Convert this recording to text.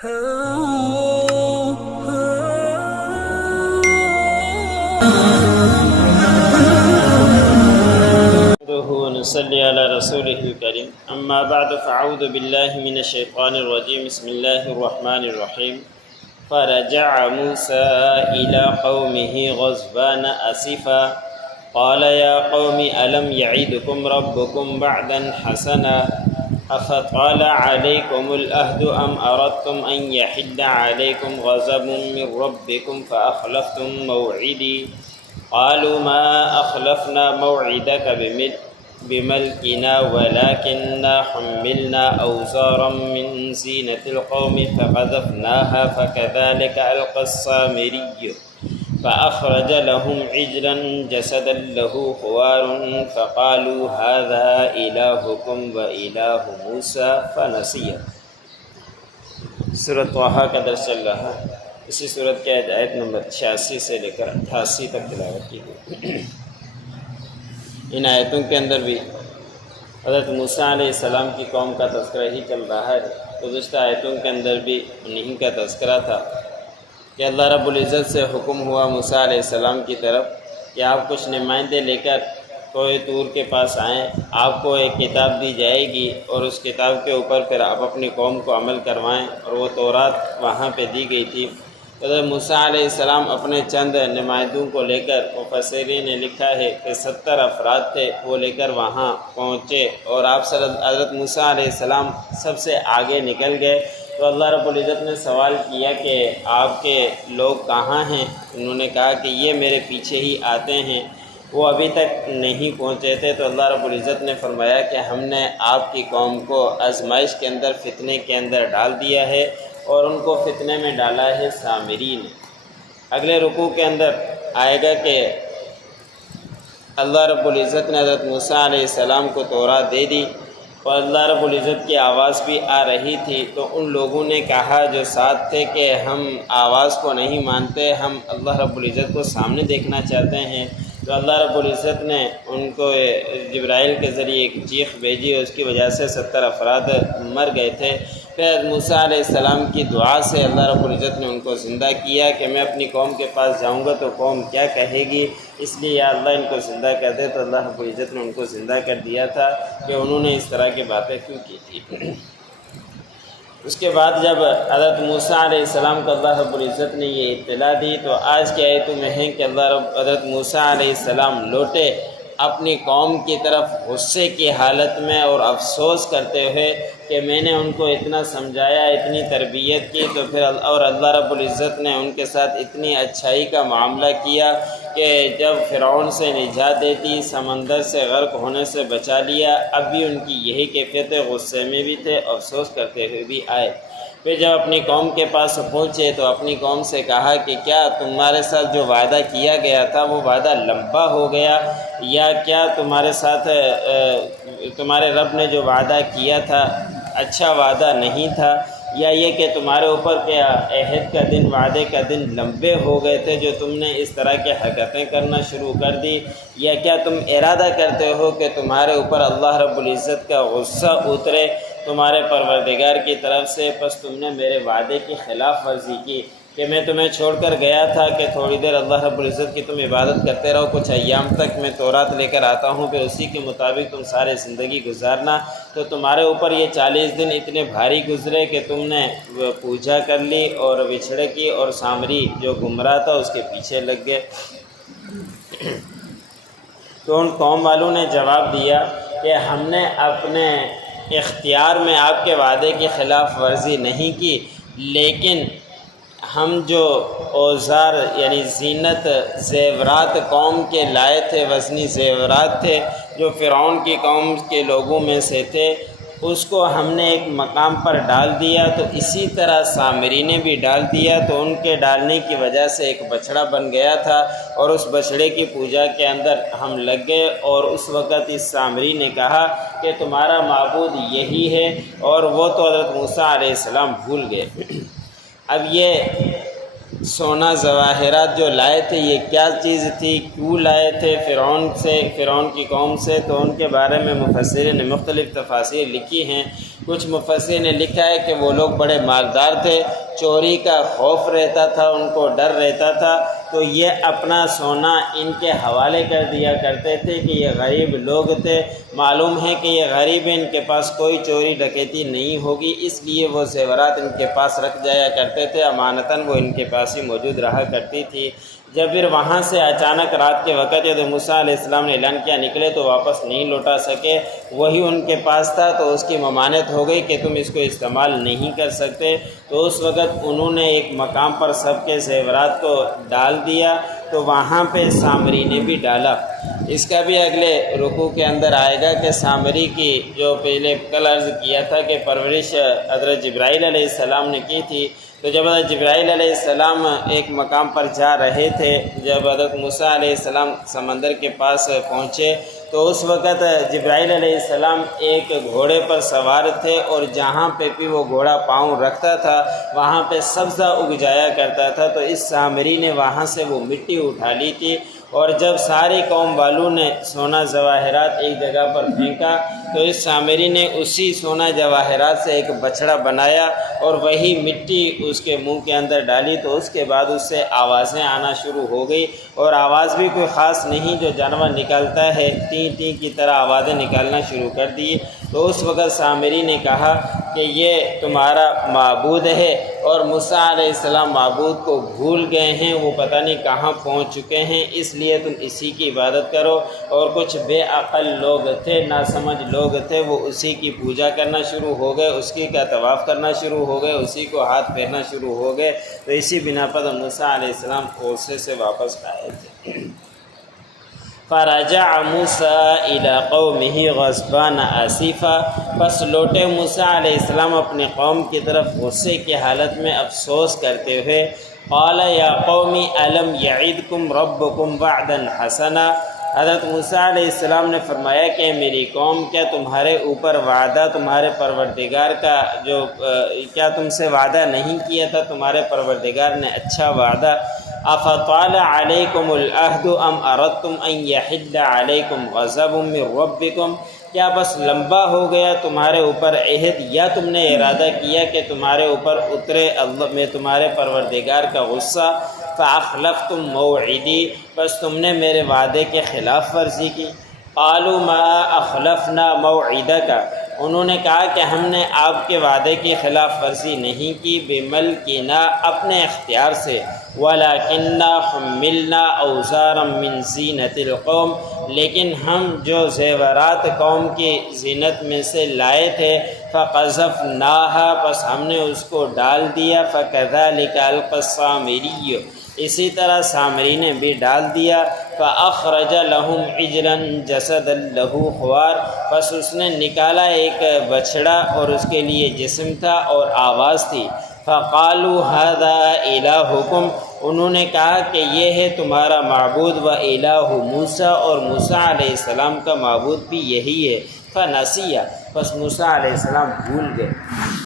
ونصلي على رسوله الكريم اما بعد فاعوذ بالله من الشيطان الرجيم بسم الله الرحمن الرحيم فرجع موسى إلى قومه غضبان آسفا قال يا قوم ألم يعدكم ربكم وعدا حسنا أفطال عليكم العهد أم أردتم أن يحل عليكم غضب من ربكم فأخلفتم موعدي قالوا ما أخلفنا موعدك بملكنا ولكننا حملنا أوزارا من زينة القوم فقذفناها فكذلك ألقى السامري فأخرج لهم عجلا جسدا له خوار فقالوا هذا إلهكم وإله موسى فنسيه۔ سورۃ طٰہٰ کا درس چل رہا ہے۔ اسی سورت کے آیت نمبر 86 سے لے کر 88 تک تلاوت کی گئی۔ ان آیتوں کے اندر بھی حضرت موسیٰ علیہ السلام کی قوم کا تذکرہ ہی چل رہا ہے۔ گزشتہ آیتوں کے اندر بھی انہیں کا تذکرہ تھا کہ اللہ رب العزت سے حکم ہوا موسیٰ علیہ السلام کی طرف کہ آپ کچھ نمائندے لے کر کوہ طور کے پاس آئیں، آپ کو ایک کتاب دی جائے گی اور اس کتاب کے اوپر پھر آپ اپنی قوم کو عمل کروائیں، اور وہ تورات وہاں پہ دی گئی تھی۔ حضرت موسیٰ علیہ السلام اپنے چند نمائندوں کو لے کر، مفسرین نے لکھا ہے کہ 70 افراد تھے، وہ لے کر وہاں پہنچے اور آپ حضرت موسیٰ علیہ السلام سب سے آگے نکل گئے۔ تو اللہ رب العزت نے سوال کیا کہ آپ کے لوگ کہاں ہیں؟ انہوں نے کہا کہ یہ میرے پیچھے ہی آتے ہیں، وہ ابھی تک نہیں پہنچے تھے۔ تو اللہ رب العزت نے فرمایا کہ ہم نے آپ کی قوم کو آزمائش کے اندر، فتنے کے اندر ڈال دیا ہے، اور ان کو فتنے میں ڈالا ہے سامری نے۔ اگلے رکوع کے اندر آئے گا کہ اللہ رب العزت نے حضرت موسیٰ علیہ السلام کو تورات دے دی، اور اللہ رب العزت کی آواز بھی آ رہی تھی۔ تو ان لوگوں نے کہا جو ساتھ تھے کہ ہم آواز کو نہیں مانتے، ہم اللہ رب العزت کو سامنے دیکھنا چاہتے ہیں۔ تو اللہ رب العزت نے ان کو جبرائیل کے ذریعے ایک چیخ بھیجی، اور اس کی وجہ سے 70 افراد مر گئے تھے۔ پھر موسیٰ علیہ السلام کی دعا سے اللہ رب العزت نے ان کو زندہ کیا کہ میں اپنی قوم کے پاس جاؤں گا تو قوم کیا کہے گی، اس لیے یا اللہ ان کو زندہ کر دے۔ تو اللہ رب العزت نے ان کو زندہ کر دیا تھا کہ انہوں نے اس طرح کی باتیں کیوں کی تھی۔ اس کے بعد جب حضرت موسیٰ علیہ السلام کو اللہ رب العزت نے یہ اطلاع دی، تو آج کی آیتوں میں ہیں کہ حضرت موسیٰ علیہ السلام لوٹے اپنی قوم کی طرف غصے کی حالت میں اور افسوس کرتے ہوئے کہ میں نے ان کو اتنا سمجھایا، اتنی تربیت کی، تو پھر اور اللہ رب العزت نے ان کے ساتھ اتنی اچھائی کا معاملہ کیا کہ جب فرعون سے نجات دیتی، سمندر سے غرق ہونے سے بچا لیا، اب بھی ان کی یہی کیفیت، غصے میں بھی تھے، افسوس کرتے ہوئے بھی آئے۔ پھر جب اپنی قوم کے پاس پہنچے تو اپنی قوم سے کہا کہ کیا تمہارے ساتھ جو وعدہ کیا گیا تھا وہ وعدہ لمبا ہو گیا، یا کیا تمہارے ساتھ تمہارے رب نے جو وعدہ کیا تھا اچھا وعدہ نہیں تھا، یا یہ کہ تمہارے اوپر کیا عہد کا دن، وعدے کا دن لمبے ہو گئے تھے جو تم نے اس طرح کی حرکتیں کرنا شروع کر دی، یا کیا تم ارادہ کرتے ہو کہ تمہارے اوپر اللہ رب العزت کا غصہ اترے تمہارے پروردگار کی طرف سے، پس تم نے میرے وعدے کی خلاف ورزی کی کہ میں تمہیں چھوڑ کر گیا تھا کہ تھوڑی دیر اللہ رب العزت کی تم عبادت کرتے رہو، کچھ ایام تک میں تورات لے کر آتا ہوں، پھر اسی کے مطابق تم سارے زندگی گزارنا۔ تو تمہارے اوپر یہ 40 دن اتنے بھاری گزرے کہ تم نے پوجا کر لی اور بچھڑے کی، اور سامری جو گمراہ تھا اس کے پیچھے لگ گئے۔ تو ان قوم والوں نے جواب دیا کہ ہم نے اپنے اختیار میں آپ کے وعدے کی خلاف ورزی نہیں کی، لیکن ہم جو اوزار یعنی زینت، زیورات قوم کے لائے تھے، وزنی زیورات تھے جو فرعون کی قوم کے لوگوں میں سے تھے، اس کو ہم نے ایک مقام پر ڈال دیا، تو اسی طرح سامری نے بھی ڈال دیا۔ تو ان کے ڈالنے کی وجہ سے ایک بچڑا بن گیا تھا، اور اس بچڑے کی پوجا کے اندر ہم لگ گئے، اور اس وقت اس سامری نے کہا کہ تمہارا معبود یہی ہے، اور وہ تو حضرت موسیٰ علیہ السلام بھول گئے۔ اب یہ سونا جواہرات جو لائے تھے یہ کیا چیز تھی، کیوں لائے تھے فرعون کی قوم سے، تو ان کے بارے میں مفسرین نے مختلف تفاسیر لکھی ہیں۔ کچھ مفسرین نے لکھا ہے کہ وہ لوگ بڑے مالدار تھے، چوری کا خوف رہتا تھا، ان کو ڈر رہتا تھا، تو یہ اپنا سونا ان کے حوالے کر دیا کرتے تھے کہ یہ غریب لوگ تھے، معلوم ہے کہ یہ غریب ہیں، ان کے پاس کوئی چوری ڈکیتی نہیں ہوگی، اس لیے وہ زیورات ان کے پاس رکھ جایا کرتے تھے، امانتاً وہ ان کے پاس ہی موجود رہا کرتی تھی۔ جب پھر وہاں سے اچانک رات کے وقت جب موسیٰ علیہ السلام نے اعلان کیا نکلے تو واپس نہیں لوٹا سکے، وہی ان کے پاس تھا، تو اس کی ممانعت ہو گئی کہ تم اس کو استعمال نہیں کر سکتے، تو اس وقت انہوں نے ایک مقام پر سب کے زیورات کو ڈال دیا، تو وہاں پہ سامری نے بھی ڈالا۔ اس کا بھی اگلے رکوع کے اندر آئے گا کہ سامری کی جو پہلے کل عرض کیا تھا کہ پرورش حضرت جبرائیل علیہ السلام نے کی تھی، تو جب حضرت جبرائیل علیہ السلام ایک مقام پر جا رہے تھے، جب حضرت موسیٰ علیہ السلام سمندر کے پاس پہنچے تو اس وقت جبرائیل علیہ السلام ایک گھوڑے پر سوار تھے، اور جہاں پہ بھی وہ گھوڑا پاؤں رکھتا تھا وہاں پہ سبزہ اگ جایا کرتا تھا، تو اس سامری نے وہاں سے وہ مٹی اٹھا لی تھی، اور جب ساری قوم والوں نے سونا جواہرات ایک جگہ پر پھینکا تو اس سامری نے اسی سونا جواہرات سے ایک بچھڑا بنایا اور وہی مٹی اس کے منہ کے اندر ڈالی، تو اس کے بعد اس سے آوازیں آنا شروع ہو گئی، اور آواز بھی کوئی خاص نہیں جو جانور نکالتا ہے، ٹیں ٹیں کی طرح آوازیں نکالنا شروع کر دی۔ تو اس وقت سامری نے کہا کہ یہ تمہارا معبود ہے، اور موسیٰ علیہ السلام معبود کو بھول گئے ہیں، وہ پتہ نہیں کہاں پہنچ چکے ہیں، اس لیے تم اسی کی عبادت کرو۔ اور کچھ بے عقل لوگ تھے، ناسمجھ لوگ تھے، وہ اسی کی پوجا کرنا شروع ہو گئے، اسی کا طواف کرنا شروع ہو گئے، اسی کو ہاتھ پھیرنا شروع ہو گئے، تو اسی بنا پر موسیٰ علیہ السلام غصے سے واپس آئے تھے۔ فرجع موسیٰ الی قومہ غضبان آسفا، پس لوٹے موسیٰ علیہ السلام اپنے قوم کی طرف غصے کی حالت میں افسوس کرتے ہوئے۔ قال یا قوم الم یعدکم ربکم وعدا حسنا، حضرت موسیٰ علیہ السلام نے فرمایا کہ میری قوم، کیا تمہارے اوپر وعدہ تمہارے پروردگار کا جو کیا تم سے وعدہ نہیں کیا تھا تمہارے پروردگار نے اچھا وعدہ؟ افطال علیکم العہد ام اردتم ان یحل علیکم غضب من ربکم، کیا بس لمبا ہو گیا تمہارے اوپر عہد، یا تم نے ارادہ کیا کہ تمہارے اوپر اترے اللہ میں تمہارے پروردگار کا غصہ؟ فاخلفتم موعدی، بس تم نے میرے وعدے کے خلاف ورزی کی۔ قالوا ما اخلفنا موعدک، انہوں نے کہا کہ ہم نے آپ کے وعدے کی خلاف ورزی نہیں کی، بملکنا، اپنے اختیار سے، ولکننا حملنا اوزارا من زینت القوم، لیکن ہم جو زیورات قوم کی زینت میں سے لائے تھے، فقذفناها، پس ہم نے اس کو ڈال دیا، فکذلک القی السامری، اسی طرح سامری نے بھی ڈال دیا، فاخرج لهم عجلا جسدا له خوار، پس اس نے نکالا ایک بچھڑا اور اس کے لیے جسم تھا اور آواز تھی۔ فقالوا هذا الہکم، انہوں نے کہا کہ یہ ہے تمہارا معبود، و الہ موسیٰ، اور موسیٰ علیہ السلام کا معبود بھی یہی ہے۔ فنسیہ، پس موسیٰ علیہ السلام بھول گئے۔